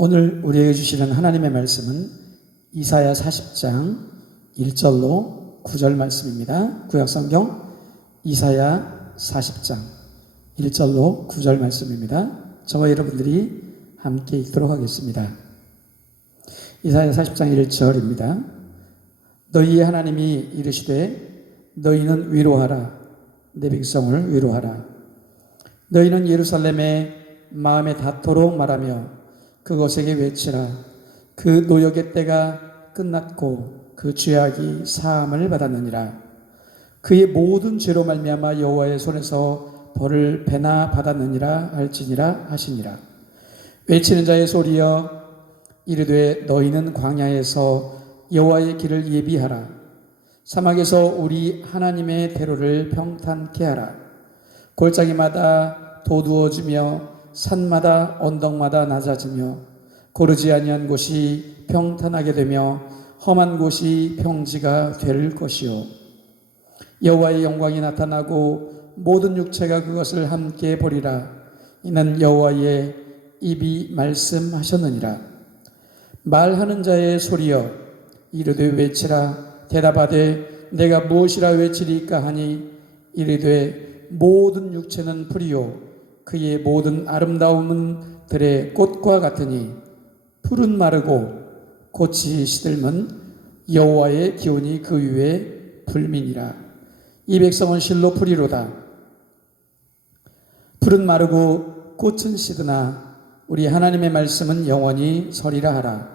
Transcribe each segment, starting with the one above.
오늘 우리에게 주시는 하나님의 말씀은 이사야 40장 1절로 9절 말씀입니다. 구약성경 이사야 40장 1절로 9절 말씀입니다. 저와 여러분들이 함께 읽도록 하겠습니다. 이사야 40장 1절입니다. 너희의 하나님이 이르시되 너희는 위로하라. 내 백성을 위로하라. 너희는 예루살렘에 마음에 닿도록 말하며 그곳에게 외치라. 그 노역의 때가 끝났고 그 죄악이 사함을 받았느니라. 그의 모든 죄로 말미암아 여호와의 손에서 벌을 배나 받았느니라 할지니라 하시니라. 외치는 자의 소리여 이르되 너희는 광야에서 여호와의 길을 예비하라. 사막에서 우리 하나님의 대로를 평탄케 하라. 골짜기마다 도두어지며 산마다 언덕마다 낮아지며 고르지 아니한 곳이 평탄하게 되며 험한 곳이 평지가 될 것이요. 여호와의 영광이 나타나고 모든 육체가 그것을 함께 보리라. 이는 여호와의 입이 말씀하셨느니라. 말하는 자의 소리여 이르되 외치라. 대답하되 내가 무엇이라 외치리까 하니 이르되 모든 육체는 풀이요 그의 모든 아름다움은 들의 꽃과 같으니 풀은 마르고 꽃이 시들면 여호와의 기운이 그 위에 불미니라. 이 백성은 실로 풀이로다. 풀은 마르고 꽃은 시드나 우리 하나님의 말씀은 영원히 서리라 하라.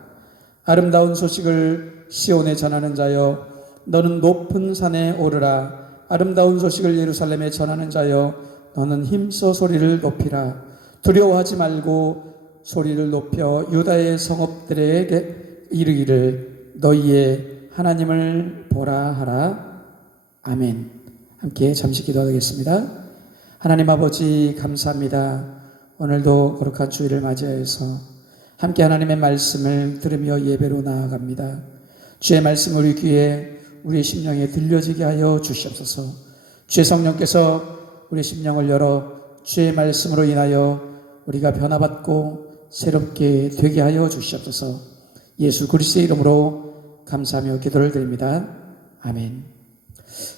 아름다운 소식을 시온에 전하는 자여 너는 높은 산에 오르라. 아름다운 소식을 예루살렘에 전하는 자여 너는 힘써 소리를 높이라. 두려워하지 말고 소리를 높여 유다의 성읍들에게 이르기를 너희의 하나님을 보라 하라. 아멘. 함께 잠시 기도하겠습니다. 하나님 아버지 감사합니다. 오늘도 거룩한 주일을 맞이하여서 함께 하나님의 말씀을 들으며 예배로 나아갑니다. 주의 말씀 우리 귀에 우리 심령에 들려지게 하여 주시옵소서. 주의 성령께서 우리 심령을 열어 주의 말씀으로 인하여 우리가 변화받고 새롭게 되게 하여 주시옵소서. 예수 그리스도의 이름으로 감사하며 기도를 드립니다. 아멘.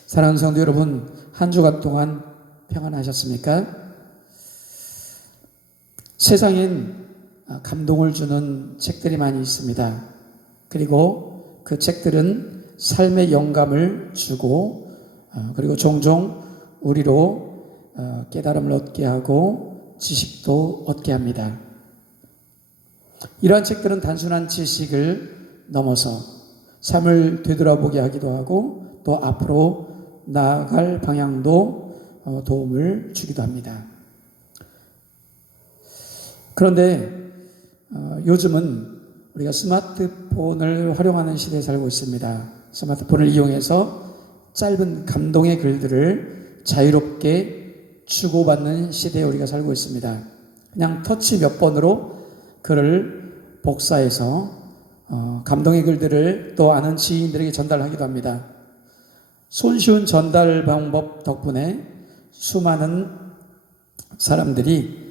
사랑하는 성도 여러분, 한 주간 동안 평안하셨습니까? 세상엔 감동을 주는 책들이 많이 있습니다. 그리고 그 책들은 삶의 영감을 주고 그리고 종종 우리로 깨달음을 얻게 하고 지식도 얻게 합니다. 이러한 책들은 단순한 지식을 넘어서 삶을 되돌아보게 하기도 하고 또 앞으로 나아갈 방향도 도움을 주기도 합니다. 그런데 요즘은 우리가 스마트폰을 활용하는 시대에 살고 있습니다. 스마트폰을 이용해서 짧은 감동의 글들을 자유롭게 주고받는 시대에 우리가 살고 있습니다. 그냥 터치 몇 번으로 글을 복사해서 감동의 글들을 또 아는 지인들에게 전달하기도 합니다. 손쉬운 전달 방법 덕분에 수많은 사람들이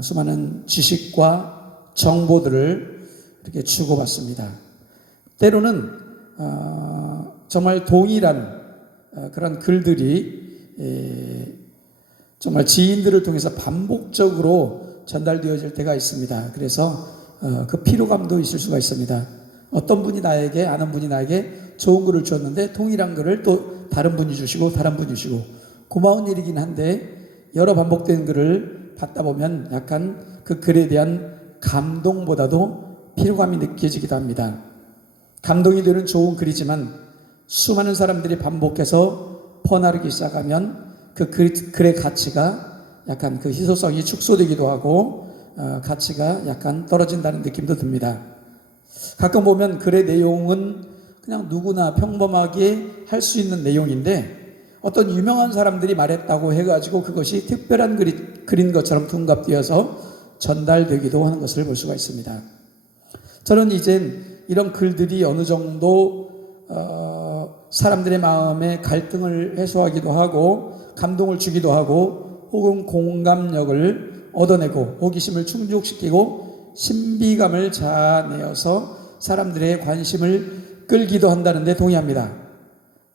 수많은 지식과 정보들을 이렇게 주고받습니다. 때로는 정말 동일한 그런 글들이 정말 지인들을 통해서 반복적으로 전달되어질 때가 있습니다. 그래서 그 피로감도 있을 수가 있습니다. 어떤 분이 나에게, 아는 분이 나에게 좋은 글을 주었는데 동일한 글을 또 다른 분이 주시고 다른 분이 주시고 고마운 일이긴 한데 여러 반복된 글을 받다 보면 약간 그 글에 대한 감동보다도 피로감이 느껴지기도 합니다. 감동이 되는 좋은 글이지만 수많은 사람들이 반복해서 퍼나르기 시작하면 그 글의 가치가 약간 그 희소성이 축소되기도 하고 가치가 약간 떨어진다는 느낌도 듭니다. 가끔 보면 글의 내용은 그냥 누구나 평범하게 할 수 있는 내용인데 어떤 유명한 사람들이 말했다고 해가지고 그것이 특별한 글인 것처럼 둔갑되어서 전달되기도 하는 것을 볼 수가 있습니다. 저는 이젠 이런 글들이 어느 정도 사람들의 마음에 갈등을 해소하기도 하고 감동을 주기도 하고 혹은 공감력을 얻어내고 호기심을 충족시키고 신비감을 자아내어서 사람들의 관심을 끌기도 한다는데 동의합니다.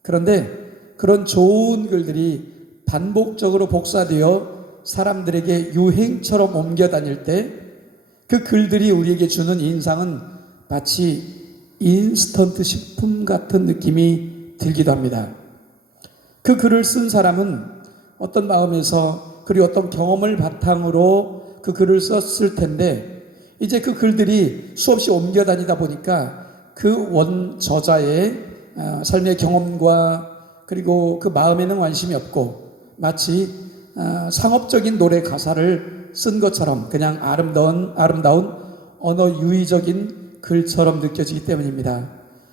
그런데 그런 좋은 글들이 반복적으로 복사되어 사람들에게 유행처럼 옮겨 다닐 때 그 글들이 우리에게 주는 인상은 마치 인스턴트 식품 같은 느낌이 들기도 합니다. 그 글을 쓴 사람은 어떤 마음에서 그리고 어떤 경험을 바탕으로 그 글을 썼을 텐데 이제 그 글들이 수없이 옮겨 다니다 보니까 그 원 저자의 삶의 경험과 그리고 그 마음에는 관심이 없고 마치 상업적인 노래 가사를 쓴 것처럼 그냥 아름다운 언어 유희적인 글처럼 느껴지기 때문입니다.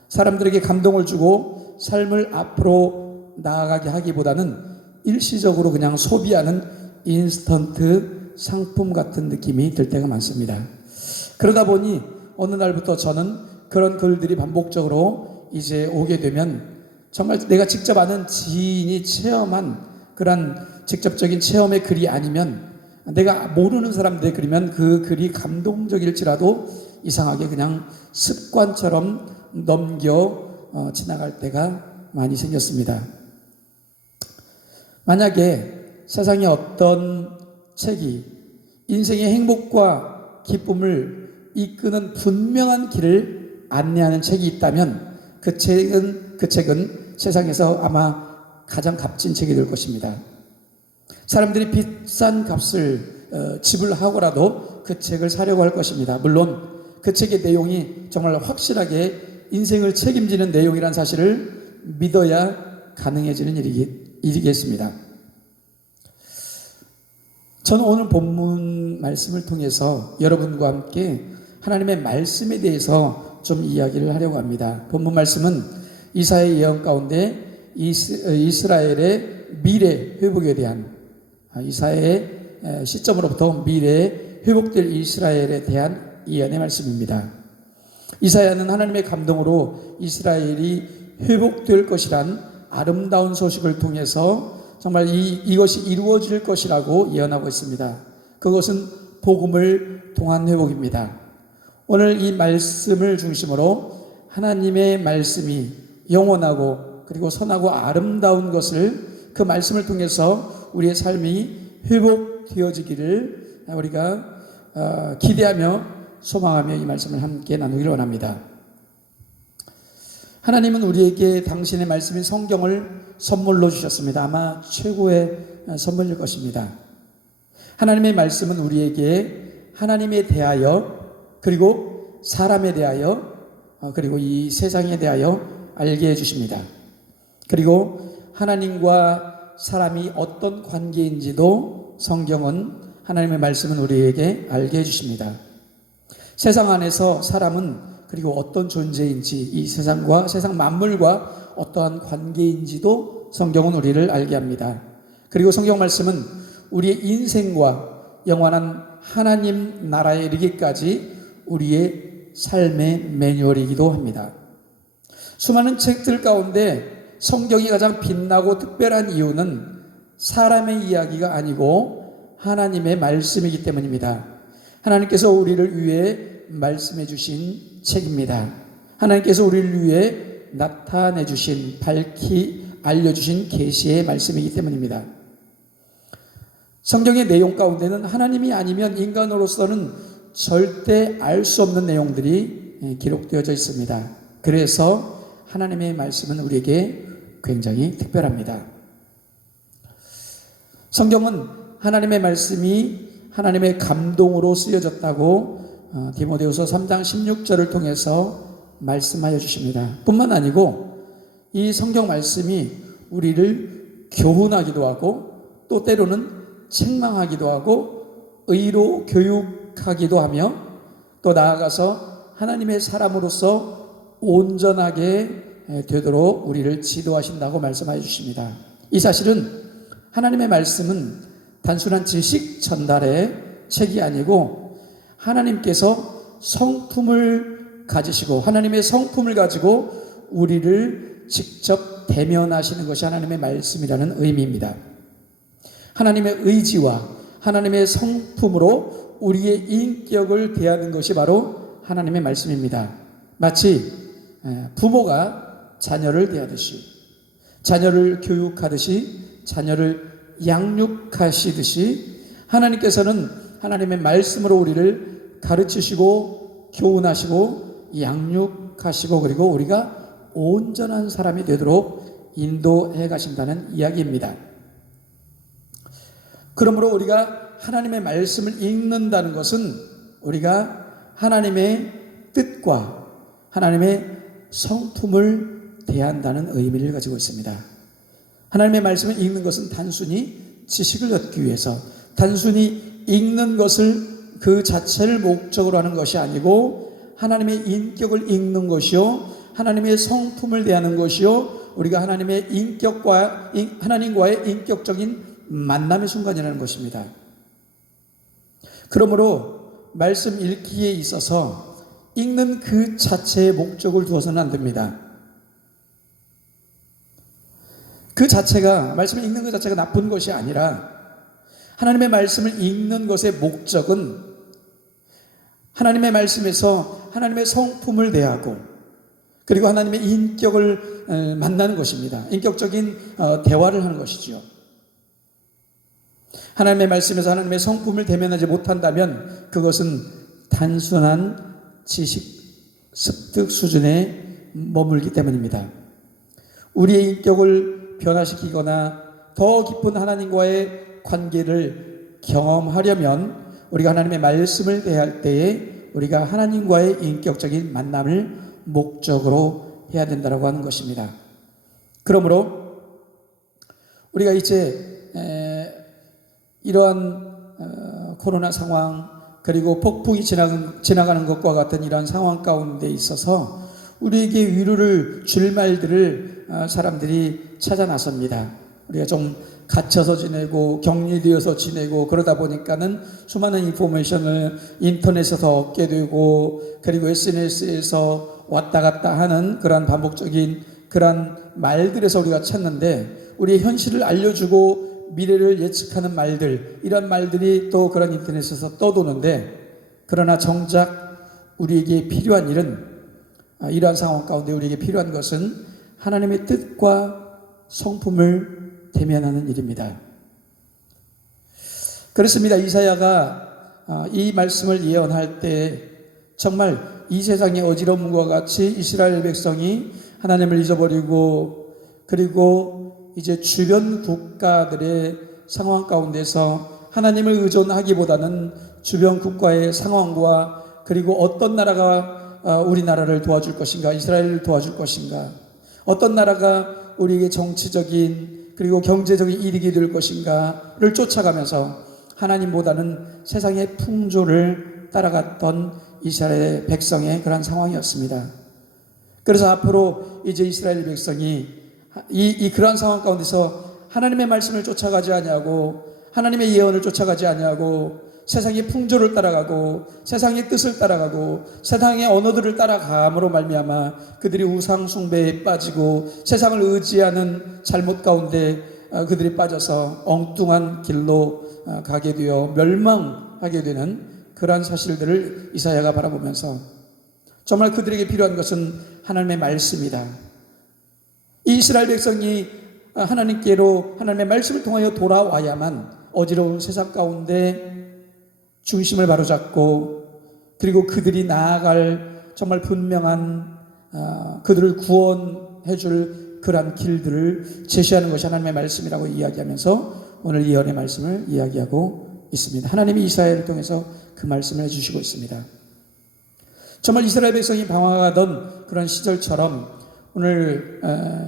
사람들에게 감동을 주고 삶을 앞으로 나아가게 하기보다는 일시적으로 그냥 소비하는 인스턴트 상품 같은 느낌이 들 때가 많습니다. 그러다 보니 어느 날부터 저는 그런 글들이 반복적으로 이제 오게 되면 정말 내가 직접 아는 지인이 체험한 그런 직접적인 체험의 글이 아니면 내가 모르는 사람들의 글이면 그 글이 감동적일지라도 이상하게 그냥 습관처럼 넘겨 지나갈 때가 많이 생겼습니다. 만약에 세상에 어떤 책이 인생의 행복과 기쁨을 이끄는 분명한 길을 안내하는 책이 있다면 그 책은 세상에서 아마 가장 값진 책이 될 것입니다. 사람들이 비싼 값을 지불하고라도 그 책을 사려고 할 것입니다. 물론 그 책의 내용이 정말 확실하게 인생을 책임지는 내용이란 사실을 믿어야 가능해지는 일이겠습니다. 저는 오늘 본문 말씀을 통해서 여러분과 함께 하나님의 말씀에 대해서 좀 이야기를 하려고 합니다. 본문 말씀은 이사야의 예언 가운데 이스라엘의 미래 회복에 대한 이사야의 시점으로부터 미래에 회복될 이스라엘에 대한 예언의 말씀입니다. 이사야는 하나님의 감동으로 이스라엘이 회복될 것이란 아름다운 소식을 통해서 정말 이것이 이루어질 것이라고 예언하고 있습니다. 그것은 복음을 통한 회복입니다. 오늘 이 말씀을 중심으로 하나님의 말씀이 영원하고 그리고 선하고 아름다운 것을 그 말씀을 통해서 우리의 삶이 회복되어지기를 우리가 기대하며 소망하며 이 말씀을 함께 나누기를 원합니다. 하나님은 우리에게 당신의 말씀인 성경을 선물로 주셨습니다. 아마 최고의 선물일 것입니다. 하나님의 말씀은 우리에게 하나님에 대하여 그리고 사람에 대하여 그리고 이 세상에 대하여 알게 해주십니다. 그리고 하나님과 사람이 어떤 관계인지도 성경은 하나님의 말씀은 우리에게 알게 해주십니다. 세상 안에서 사람은 그리고 어떤 존재인지 이 세상과 세상 만물과 어떠한 관계인지도 성경은 우리를 알게 합니다. 그리고 성경 말씀은 우리의 인생과 영원한 하나님 나라에 이르기까지 우리의 삶의 매뉴얼이기도 합니다. 수많은 책들 가운데 성경이 가장 빛나고 특별한 이유는 사람의 이야기가 아니고 하나님의 말씀이기 때문입니다. 하나님께서 우리를 위해 말씀해 주신 책입니다. 하나님께서 우리를 위해 나타내 주신 밝히 알려주신 계시의 말씀이기 때문입니다. 성경의 내용 가운데는 하나님이 아니면 인간으로서는 절대 알 수 없는 내용들이 기록되어져 있습니다. 그래서 하나님의 말씀은 우리에게 굉장히 특별합니다. 성경은 하나님의 말씀이 하나님의 감동으로 쓰여졌다고 디모데후서 3장 16절을 통해서 말씀하여 주십니다. 뿐만 아니고 이 성경 말씀이 우리를 교훈하기도 하고 또 때로는 책망하기도 하고 의로 교육하기도 하며 또 나아가서 하나님의 사람으로서 온전하게 되도록 우리를 지도하신다고 말씀하여 주십니다. 이 사실은 하나님의 말씀은 단순한 지식 전달의 책이 아니고 하나님께서 성품을 가지시고 하나님의 성품을 가지고 우리를 직접 대면하시는 것이 하나님의 말씀이라는 의미입니다. 하나님의 의지와 하나님의 성품으로 우리의 인격을 대하는 것이 바로 하나님의 말씀입니다. 마치 부모가 자녀를 대하듯이, 자녀를 교육하듯이, 자녀를 양육하시듯이 하나님께서는 하나님의 말씀으로 우리를 가르치시고 교훈하시고 양육하시고, 그리고 우리가 온전한 사람이 되도록 인도해 가신다는 이야기입니다. 그러므로 우리가 하나님의 말씀을 읽는다는 것은 우리가 하나님의 뜻과 하나님의 성품을 대한다는 의미를 가지고 있습니다. 하나님의 말씀을 읽는 것은 단순히 지식을 얻기 위해서, 단순히 읽는 것을 그 자체를 목적으로 하는 것이 아니고 하나님의 인격을 읽는 것이요, 하나님의 성품을 대하는 것이요, 우리가 하나님의 인격과 하나님과의 인격적인 만남의 순간이라는 것입니다. 그러므로 말씀 읽기에 있어서 읽는 그 자체의 목적을 두어서는 안 됩니다. 그 자체가, 말씀을 읽는 것 자체가 나쁜 것이 아니라 하나님의 말씀을 읽는 것의 목적은 하나님의 말씀에서 하나님의 성품을 대하고 그리고 하나님의 인격을 만나는 것입니다. 인격적인 대화를 하는 것이지요. 하나님의 말씀에서 하나님의 성품을 대면하지 못한다면 그것은 단순한 지식 습득 수준에 머물기 때문입니다. 우리의 인격을 변화시키거나 더 깊은 하나님과의 관계를 경험하려면 우리가 하나님의 말씀을 대할 때에 우리가 하나님과의 인격적인 만남을 목적으로 해야 된다고 하는 것입니다. 그러므로 우리가 이제 이러한 코로나 상황, 그리고 폭풍이 지나가는 것과 같은 이러한 상황 가운데 있어서 우리에게 위로를 줄 말들을 사람들이 찾아 나섭니다. 우리가 좀 갇혀서 지내고 격리되어서 지내고 그러다 보니까는 수많은 인포메이션을 인터넷에서 얻게 되고, 그리고 SNS에서 왔다 갔다 하는 그러한 반복적인 그러한 말들에서 우리가 찾는데, 우리의 현실을 알려주고 미래를 예측하는 말들, 이런 말들이 또 그런 인터넷에서 떠도는데, 그러나 정작 우리에게 필요한 일은, 이러한 상황 가운데 우리에게 필요한 것은 하나님의 뜻과 성품을 대면하는 일입니다. 그렇습니다. 이사야가 이 말씀을 예언할 때 정말 이 세상의 어지러움과 같이 이스라엘 백성이 하나님을 잊어버리고, 그리고 이제 주변 국가들의 상황 가운데서 하나님을 의존하기보다는 주변 국가의 상황과, 그리고 어떤 나라가 우리나라를 도와줄 것인가, 이스라엘을 도와줄 것인가, 어떤 나라가 우리에게 정치적인 그리고 경제적인 이익이 될 것인가를 쫓아가면서 하나님보다는 세상의 풍조를 따라갔던 이스라엘 백성의 그런 상황이었습니다. 그래서 앞으로 이제 이스라엘 백성이 그러한 상황 가운데서 하나님의 말씀을 쫓아가지 아니하고 하나님의 예언을 쫓아가지 아니하고 세상의 풍조를 따라가고 세상의 뜻을 따라가고 세상의 언어들을 따라감으로 말미암아 그들이 우상 숭배에 빠지고 세상을 의지하는 잘못 가운데 그들이 빠져서 엉뚱한 길로 가게 되어 멸망하게 되는 그러한 사실들을 이사야가 바라보면서 정말 그들에게 필요한 것은 하나님의 말씀이다. 이 이스라엘 백성이 하나님께로 하나님의 말씀을 통하여 돌아와야만 어지러운 세상 가운데 중심을 바로잡고, 그리고 그들이 나아갈 정말 분명한 그들을 구원해 줄 그러한 길들을 제시하는 것이 하나님의 말씀이라고 이야기하면서 오늘 예언의 말씀을 이야기하고 있습니다. 하나님이 이사야를 통해서 그 말씀을 해주시고 있습니다. 정말 이스라엘 백성이 방황하던 그런 시절처럼 오늘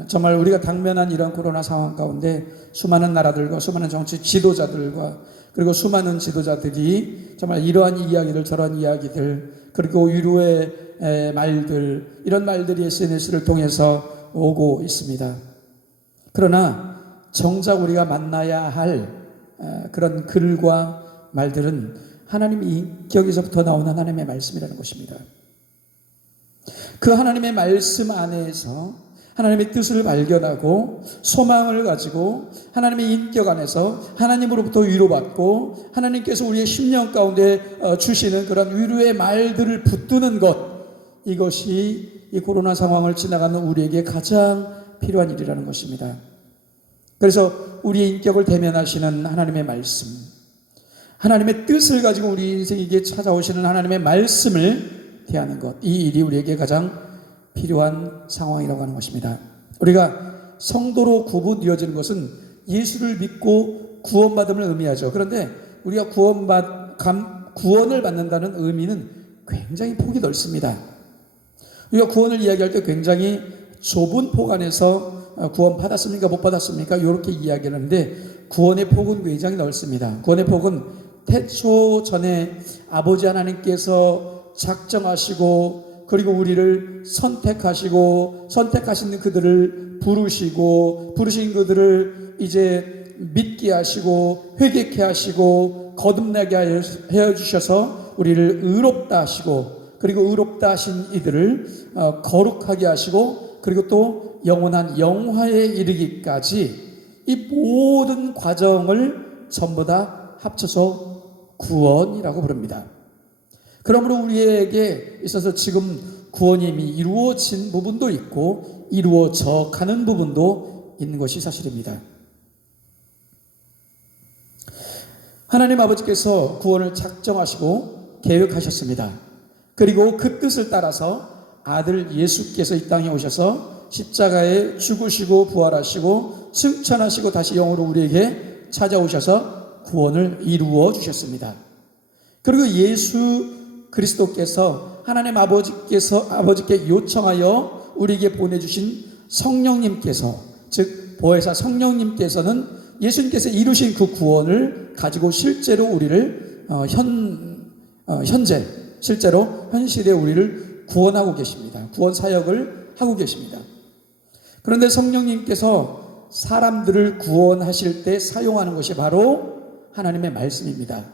정말 우리가 당면한 이런 코로나 상황 가운데 수많은 나라들과 수많은 정치 지도자들과 그리고 수많은 지도자들이 정말 이러한 이야기들 저러한 이야기들 그리고 위로의 말들, 이런 말들이 SNS를 통해서 오고 있습니다. 그러나 정작 우리가 만나야 할 그런 글과 말들은 하나님의 인격에서부터 나오는 하나님의 말씀이라는 것입니다. 그 하나님의 말씀 안에서 하나님의 뜻을 발견하고 소망을 가지고 하나님의 인격 안에서 하나님으로부터 위로받고 하나님께서 우리의 심령 가운데 주시는 그런 위로의 말들을 붙드는 것, 이것이 이 코로나 상황을 지나가는 우리에게 가장 필요한 일이라는 것입니다. 그래서 우리의 인격을 대면하시는 하나님의 말씀, 하나님의 뜻을 가지고 우리 인생에게 찾아오시는 하나님의 말씀을 대하는 것, 이 일이 우리에게 가장 필요한 상황이라고 하는 것입니다. 우리가 성도로 구분되어지는 것은 예수를 믿고 구원받음을 의미하죠. 그런데 우리가 구원을 받는다는 의미는 굉장히 폭이 넓습니다. 우리가 구원을 이야기할 때 굉장히 좁은 폭 안에서 구원 받았습니까? 못 받았습니까? 이렇게 이야기를 하는데 구원의 폭은 굉장히 넓습니다. 구원의 폭은 태초 전에 아버지 하나님께서 작정하시고 그리고 우리를 선택하시고 선택하신 그들을 부르신 그들을 이제 믿게 하시고 회개케 하시고 거듭나게 하여 주셔서 우리를 의롭다 하시고 그리고 의롭다 하신 이들을 거룩하게 하시고 그리고 또 영원한 영화에 이르기까지 이 모든 과정을 전부 다 합쳐서 구원이라고 부릅니다. 그러므로 우리에게 있어서 지금 구원이 이미 이루어진 부분도 있고 이루어져 가는 부분도 있는 것이 사실입니다. 하나님 아버지께서 구원을 작정하시고 계획하셨습니다. 그리고 그 뜻을 따라서 아들 예수께서 이 땅에 오셔서 십자가에 죽으시고 부활하시고 승천하시고 다시 영으로 우리에게 찾아오셔서 구원을 이루어 주셨습니다. 그리고 예수 그리스도께서 하나님 아버지께 요청하여 우리에게 보내주신 성령님께서, 즉 보혜사 성령님께서는 예수님께서 이루신 그 구원을 가지고 실제로 우리를 현실에 우리를 구원하고 계십니다. 구원 사역을 하고 계십니다. 그런데 성령님께서 사람들을 구원하실 때 사용하는 것이 바로 하나님의 말씀입니다.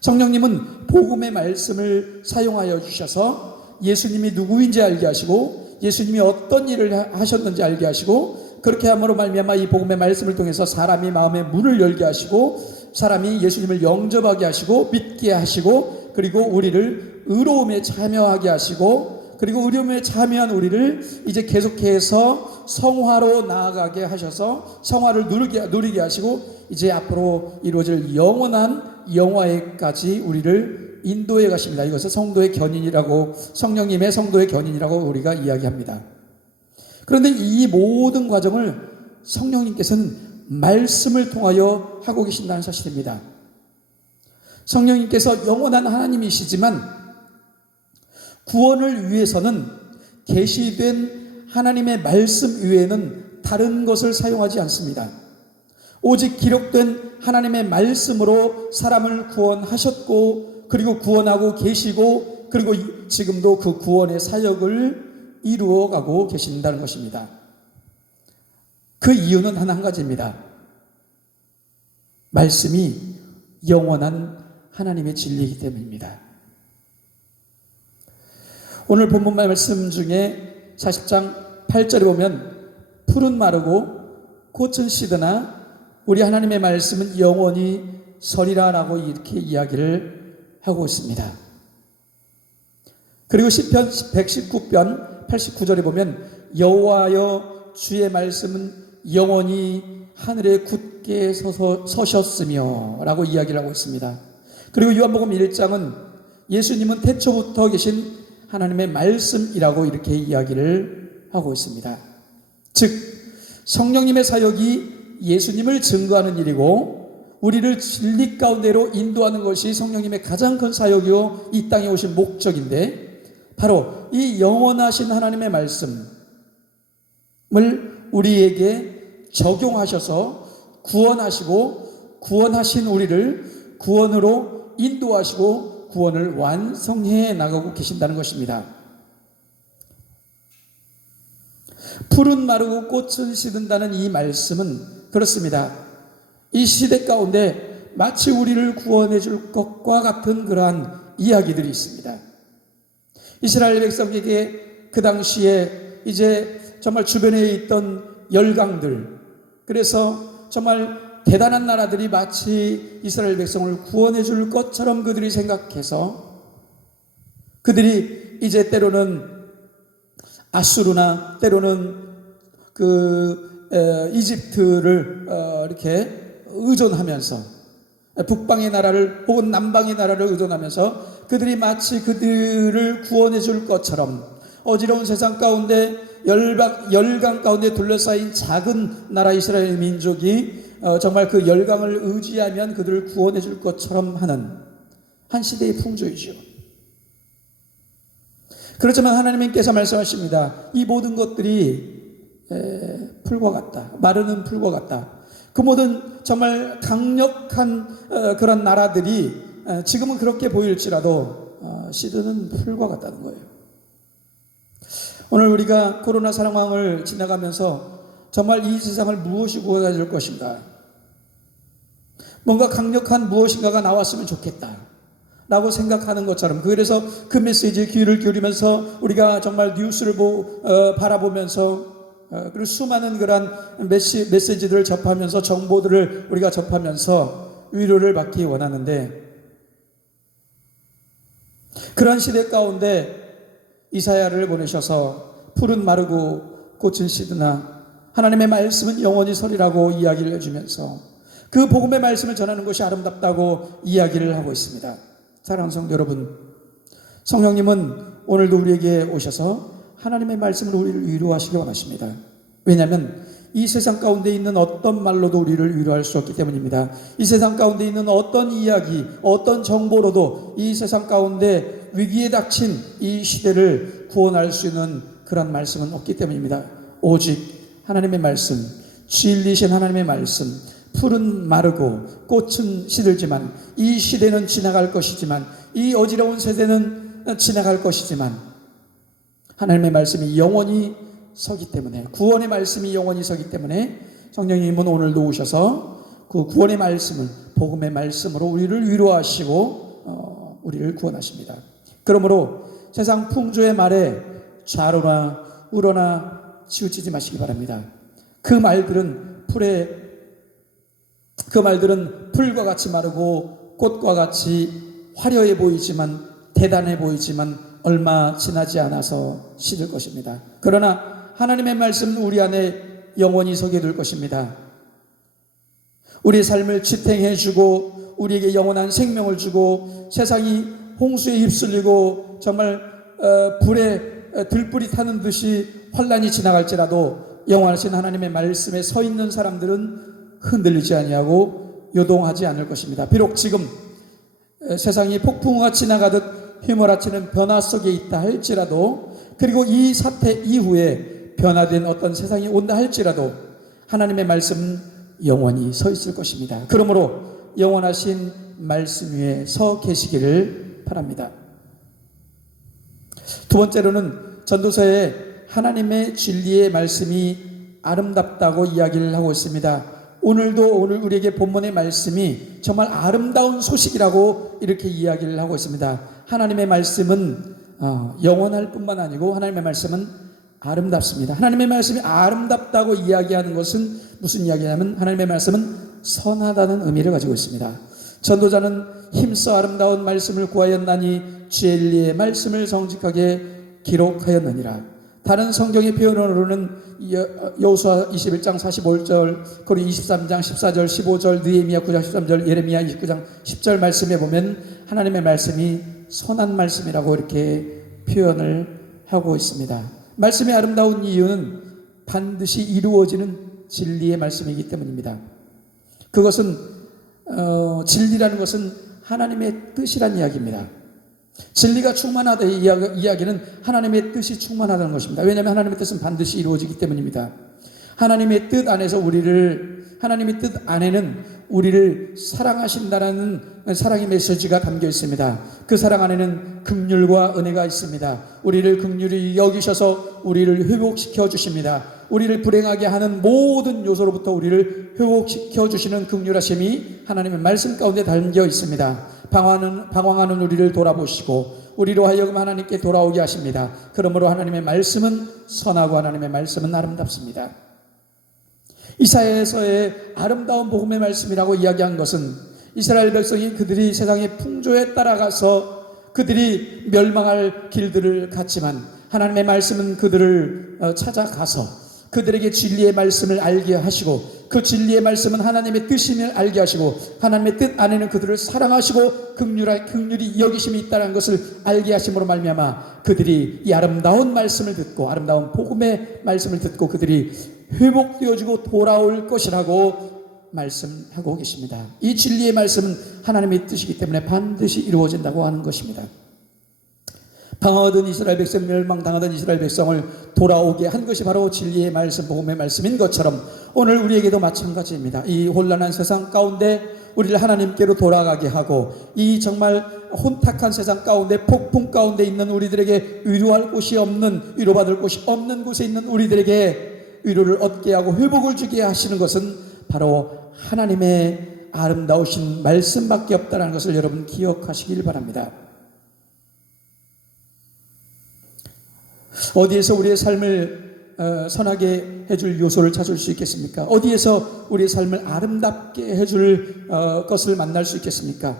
성령님은 복음의 말씀을 사용하여 주셔서 예수님이 누구인지 알게 하시고 예수님이 어떤 일을 하셨는지 알게 하시고 그렇게 함으로 말미암아 이 복음의 말씀을 통해서 사람이 마음의 문을 열게 하시고 사람이 예수님을 영접하게 하시고 믿게 하시고 그리고 우리를 의로움에 참여하게 하시고 그리고 의로움에 참여한 우리를 이제 계속해서 성화로 나아가게 하셔서 성화를 누리게 하시고 이제 앞으로 이루어질 영원한 영화에까지 우리를 인도해 가십니다. 이것을 성도의 견인이라고, 성령님의 성도의 견인이라고 우리가 이야기합니다. 그런데 이 모든 과정을 성령님께서는 말씀을 통하여 하고 계신다는 사실입니다. 성령님께서 영원한 하나님이시지만 구원을 위해서는 계시된 하나님의 말씀 외에는 다른 것을 사용하지 않습니다. 오직 기록된 하나님의 말씀으로 사람을 구원하셨고 그리고 구원하고 계시고 그리고 지금도 그 구원의 사역을 이루어가고 계신다는 것입니다. 그 이유는 한 가지입니다. 말씀이 영원한 하나님의 진리이기 때문입니다. 오늘 본문 말씀 중에 40장 8절에 보면 풀은 마르고 꽃은 시드나 우리 하나님의 말씀은 영원히 서리라 라고 이렇게 이야기를 하고 있습니다. 그리고 시편 119편 89절에 보면 여호와여 주의 말씀은 영원히 하늘에 굳게 서셨으며 라고 이야기를 하고 있습니다. 그리고 요한복음 1장은 예수님은 태초부터 계신 하나님의 말씀이라고 이렇게 이야기를 하고 있습니다. 즉 성령님의 사역이 예수님을 증거하는 일이고 우리를 진리 가운데로 인도하는 것이 성령님의 가장 큰 사역이요 이 땅에 오신 목적인데 바로 이 영원하신 하나님의 말씀을 우리에게 적용하셔서 구원하시고 구원하신 우리를 구원으로 인도하시고 구원을 완성해 나가고 계신다는 것입니다. 풀은 마르고 꽃은 시든다는 이 말씀은 그렇습니다. 이 시대 가운데 마치 우리를 구원해 줄 것과 같은 그러한 이야기들이 있습니다. 이스라엘 백성에게 그 당시에 이제 정말 주변에 있던 열강들, 그래서 정말 대단한 나라들이 마치 이스라엘 백성을 구원해 줄 것처럼 그들이 생각해서 그들이 이제 때로는 아수르나 때로는 이집트를 이렇게 의존하면서 북방의 나라를 혹은 남방의 나라를 의존하면서 그들이 마치 그들을 구원해 줄 것처럼 어지러운 세상 가운데 열강 가운데 둘러싸인 작은 나라 이스라엘 민족이 정말 그 열강을 의지하면 그들을 구원해 줄 것처럼 하는 한 시대의 풍조이죠. 그렇지만 하나님께서 말씀하십니다. 이 모든 것들이 풀과 같다. 마르는 풀과 같다. 그 모든 정말 강력한 그런 나라들이 지금은 그렇게 보일지라도 시드는 풀과 같다는 거예요. 오늘 우리가 코로나 상황을 지나가면서 정말 이 세상을 무엇이 구원해 줄 것인가, 뭔가 강력한 무엇인가가 나왔으면 좋겠다 라고 생각하는 것처럼, 그래서 그 메시지에 귀를 기울이면서 우리가 정말 뉴스를 바라보면서 그리고 수많은 그런 메시지들을 접하면서 정보들을 우리가 접하면서 위로를 받기 원하는데, 그런 시대 가운데 이사야를 보내셔서 푸른 마르고 꽃은 시드나 하나님의 말씀은 영원히 서리라고 이야기를 해주면서 그 복음의 말씀을 전하는 것이 아름답다고 이야기를 하고 있습니다. 사랑하는 성도 여러분, 성령님은 오늘도 우리에게 오셔서 하나님의 말씀으로 우리를 위로하시기 원하십니다. 왜냐하면 이 세상 가운데 있는 어떤 말로도 우리를 위로할 수 없기 때문입니다. 이 세상 가운데 있는 어떤 이야기, 어떤 정보로도 이 세상 가운데 위기에 닥친 이 시대를 구원할 수 있는 그런 말씀은 없기 때문입니다. 오직 하나님의 말씀, 진리신 하나님의 말씀, 풀은 마르고 꽃은 시들지만 이 시대는 지나갈 것이지만, 이 어지러운 세대는 지나갈 것이지만 하나님의 말씀이 영원히 서기 때문에, 구원의 말씀이 영원히 서기 때문에 성령님은 오늘도 오셔서 그 구원의 말씀을, 복음의 말씀으로 우리를 위로하시고 우리를 구원하십니다. 그러므로 세상 풍조의 말에 좌로나 우로나 치우치지 마시기 바랍니다. 그 말들은 풀과 같이 마르고 꽃과 같이 화려해 보이지만, 대단해 보이지만 얼마 지나지 않아서 시들 것입니다. 그러나 하나님의 말씀은 우리 안에 영원히 서게 될 것입니다. 우리의 삶을 지탱해 주고 우리에게 영원한 생명을 주고, 세상이 홍수에 휩쓸리고 정말 불에 들불이 타는 듯이 환란이 지나갈지라도 영원하신 하나님의 말씀에 서 있는 사람들은 흔들리지 아니하고 요동하지 않을 것입니다. 비록 지금 세상이 폭풍우가 지나가듯 휘몰아치는 변화 속에 있다 할지라도, 그리고 이 사태 이후에 변화된 어떤 세상이 온다 할지라도 하나님의 말씀은 영원히 서 있을 것입니다. 그러므로 영원하신 말씀 위에 서 계시기를 바랍니다. 두 번째로는 전도서에 하나님의 진리의 말씀이 아름답다고 이야기를 하고 있습니다. 오늘 우리에게 본문의 말씀이 정말 아름다운 소식이라고 이렇게 이야기를 하고 있습니다. 하나님의 말씀은 영원할 뿐만 아니고 하나님의 말씀은 아름답습니다. 하나님의 말씀이 아름답다고 이야기하는 것은 무슨 이야기냐면, 하나님의 말씀은 선하다는 의미를 가지고 있습니다. 전도자는 힘써 아름다운 말씀을 구하였나니 진리의 말씀을 정직하게 기록하였느니라. 다른 성경의 표현으로는 여호수아 21장 45절, 고린도 23장 14절, 15절, 느헤미야 9장 13절, 예레미야 29장 10절 말씀에 보면 하나님의 말씀이 선한 말씀이라고 이렇게 표현을 하고 있습니다. 말씀이 아름다운 이유는 반드시 이루어지는 진리의 말씀이기 때문입니다. 그것은 진리라는 것은 하나님의 뜻이란 이야기입니다. 진리가 충만하다 이야기는 하나님의 뜻이 충만하다는 것입니다. 왜냐하면 하나님의 뜻은 반드시 이루어지기 때문입니다. 하나님의 뜻 안에서 하나님의 뜻 안에는 우리를 사랑하신다라는 사랑의 메시지가 담겨 있습니다. 그 사랑 안에는 긍휼과 은혜가 있습니다. 우리를 긍휼히 여기셔서 우리를 회복시켜 주십니다. 우리를 불행하게 하는 모든 요소로부터 우리를 회복시켜 주시는 긍휼하심이 하나님의 말씀 가운데 담겨 있습니다. 방황하는 우리를 돌아보시고 우리로 하여금 하나님께 돌아오게 하십니다. 그러므로 하나님의 말씀은 선하고 하나님의 말씀은 아름답습니다. 이사야서의 아름다운 복음의 말씀이라고 이야기한 것은 이스라엘 백성이 그들이 세상의 풍조에 따라가서 그들이 멸망할 길들을 갔지만 하나님의 말씀은 그들을 찾아가서 그들에게 진리의 말씀을 알게 하시고 그 진리의 말씀은 하나님의 뜻임을 알게 하시고 하나님의 뜻 안에는 그들을 사랑하시고 긍휼히 여기심이 있다는 것을 알게 하심으로 말미암아 그들이 이 아름다운 말씀을 듣고 아름다운 복음의 말씀을 듣고 그들이 회복되어지고 돌아올 것이라고 말씀하고 계십니다. 이 진리의 말씀은 하나님의 뜻이기 때문에 반드시 이루어진다고 하는 것입니다. 방황하던 이스라엘 백성, 멸망당하던 이스라엘 백성을 돌아오게 한 것이 바로 진리의 말씀, 복음의 말씀인 것처럼 오늘 우리에게도 마찬가지입니다. 이 혼란한 세상 가운데 우리를 하나님께로 돌아가게 하고 이 정말 혼탁한 세상 가운데 폭풍 가운데 있는 우리들에게 위로할 곳이 없는, 위로받을 곳이 없는 곳에 있는 우리들에게 위로를 얻게 하고 회복을 주게 하시는 것은 바로 하나님의 아름다우신 말씀밖에 없다는 것을 여러분 기억하시길 바랍니다. 어디에서 우리의 삶을 선하게 해줄 요소를 찾을 수 있겠습니까? 어디에서 우리의 삶을 아름답게 해줄 것을 만날 수 있겠습니까?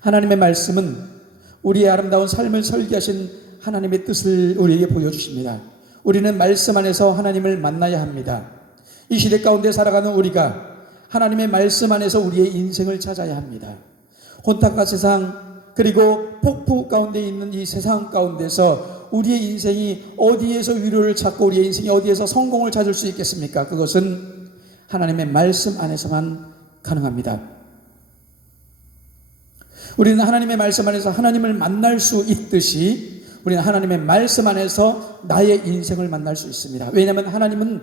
하나님의 말씀은 우리의 아름다운 삶을 설계하신 하나님의 뜻을 우리에게 보여주십니다. 우리는 말씀 안에서 하나님을 만나야 합니다. 이 시대 가운데 살아가는 우리가 하나님의 말씀 안에서 우리의 인생을 찾아야 합니다. 혼탁한 세상 그리고 폭풍 가운데 있는 이 세상 가운데서 우리의 인생이 어디에서 위로를 찾고 우리의 인생이 어디에서 성공을 찾을 수 있겠습니까? 그것은 하나님의 말씀 안에서만 가능합니다. 우리는 하나님의 말씀 안에서 하나님을 만날 수 있듯이 우리는 하나님의 말씀 안에서 나의 인생을 만날 수 있습니다. 왜냐하면 하나님은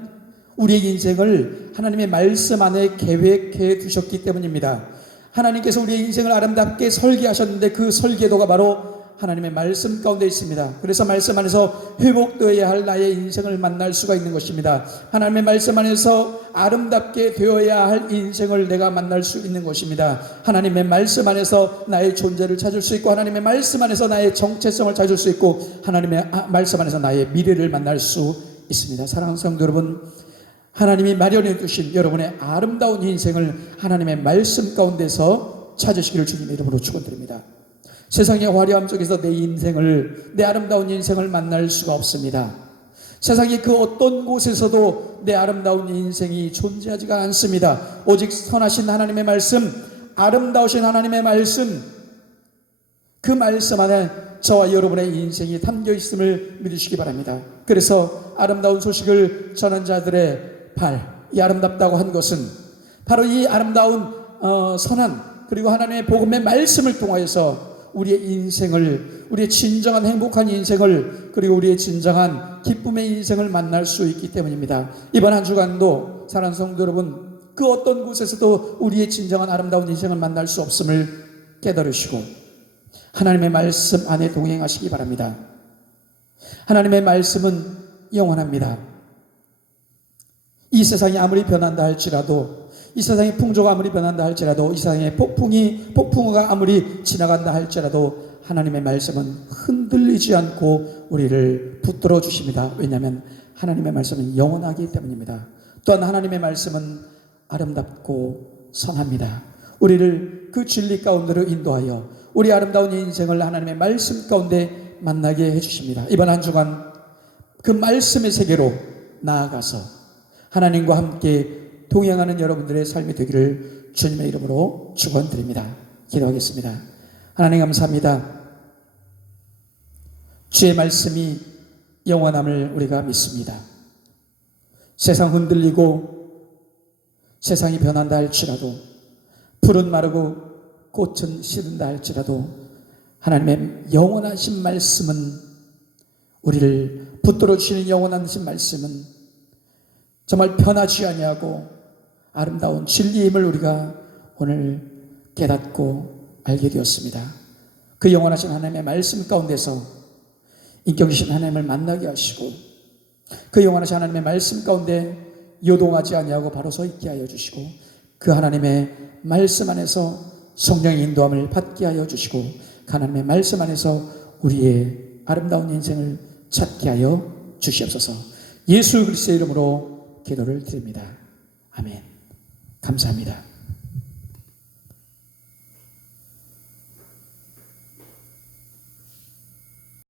우리의 인생을 하나님의 말씀 안에 계획해 두셨기 때문입니다. 하나님께서 우리의 인생을 아름답게 설계하셨는데 그 설계도가 바로 하나님의 말씀 가운데 있습니다. 그래서 말씀 안에서 회복되어야 할 나의 인생을 만날 수가 있는 것입니다. 하나님의 말씀 안에서 아름답게 되어야 할 인생을 내가 만날 수 있는 것입니다. 하나님의 말씀 안에서 나의 존재를 찾을 수 있고 하나님의 말씀 안에서 나의 정체성을 찾을 수 있고 하나님의 말씀 안에서 나의 미래를 만날 수 있습니다. 사랑하는 성도 여러분, 하나님이 마련해 두신 여러분의 아름다운 인생을 하나님의 말씀 가운데서 찾으시기를 주님의 이름으로 축원드립니다. 세상의 화려함 속에서 내 인생을, 내 아름다운 인생을 만날 수가 없습니다. 세상의 그 어떤 곳에서도 내 아름다운 인생이 존재하지가 않습니다. 오직 선하신 하나님의 말씀, 아름다우신 하나님의 말씀, 그 말씀 안에 저와 여러분의 인생이 담겨 있음을 믿으시기 바랍니다. 그래서 아름다운 소식을 전한 자들의 이 아름답다고 한 것은 바로 이 아름다운 선한 그리고 하나님의 복음의 말씀을 통하여서 우리의 인생을, 우리의 진정한 행복한 인생을 그리고 우리의 진정한 기쁨의 인생을 만날 수 있기 때문입니다. 이번 한 주간도 사랑하는 성도 여러분, 그 어떤 곳에서도 우리의 진정한 아름다운 인생을 만날 수 없음을 깨달으시고 하나님의 말씀 안에 동행하시기 바랍니다. 하나님의 말씀은 영원합니다. 이 세상이 아무리 변한다 할지라도, 이 세상의 풍조가 아무리 변한다 할지라도, 이 세상의 폭풍우가 아무리 지나간다 할지라도 하나님의 말씀은 흔들리지 않고 우리를 붙들어 주십니다. 왜냐하면 하나님의 말씀은 영원하기 때문입니다. 또한 하나님의 말씀은 아름답고 선합니다. 우리를 그 진리 가운데로 인도하여 우리 아름다운 인생을 하나님의 말씀 가운데 만나게 해주십니다. 이번 한 주간 그 말씀의 세계로 나아가서 하나님과 함께 동행하는 여러분들의 삶이 되기를 주님의 이름으로 축원드립니다. 기도하겠습니다. 하나님 감사합니다. 주의 말씀이 영원함을 우리가 믿습니다. 세상 흔들리고 세상이 변한다 할지라도, 풀은 마르고 꽃은 시든다 할지라도 하나님의 영원하신 말씀은, 우리를 붙들어 주시는 영원하신 말씀은 정말 변하지 아니하고 아름다운 진리임을 우리가 오늘 깨닫고 알게 되었습니다. 그 영원하신 하나님의 말씀 가운데서 인격이신 하나님을 만나게 하시고 그 영원하신 하나님의 말씀 가운데 요동하지 아니하고 바로 서 있게 하여 주시고 그 하나님의 말씀 안에서 성령의 인도함을 받게 하여 주시고 하나님의 말씀 안에서 우리의 아름다운 인생을 찾게 하여 주시옵소서. 예수 그리스도의 이름으로 기도를 드립니다. 아멘. 감사합니다.